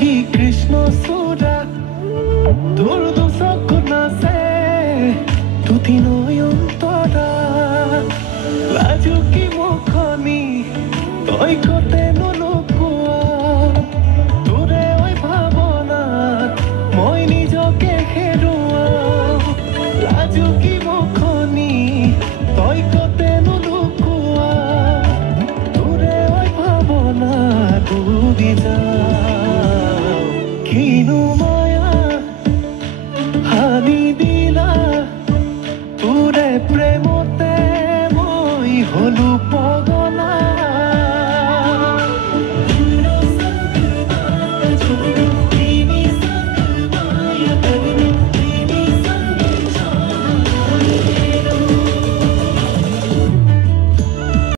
ही कृष्ण सूरा তোৰ দুচকু নাচে তুতি নয়নতৰা লাজুকী মুখনি তই কতেনো নোকোৱা তোৰে ঐ ভাৱনাত মই নিজকে হেৰুৱাও লাজুকী মুখনি তই কতেনো নোকোৱা তোৰে ঐ ভাৱনাত ডুবি যাও কিনো মায়া হানি দিলা তোৰে প্ৰেমতে মই হলো পগলা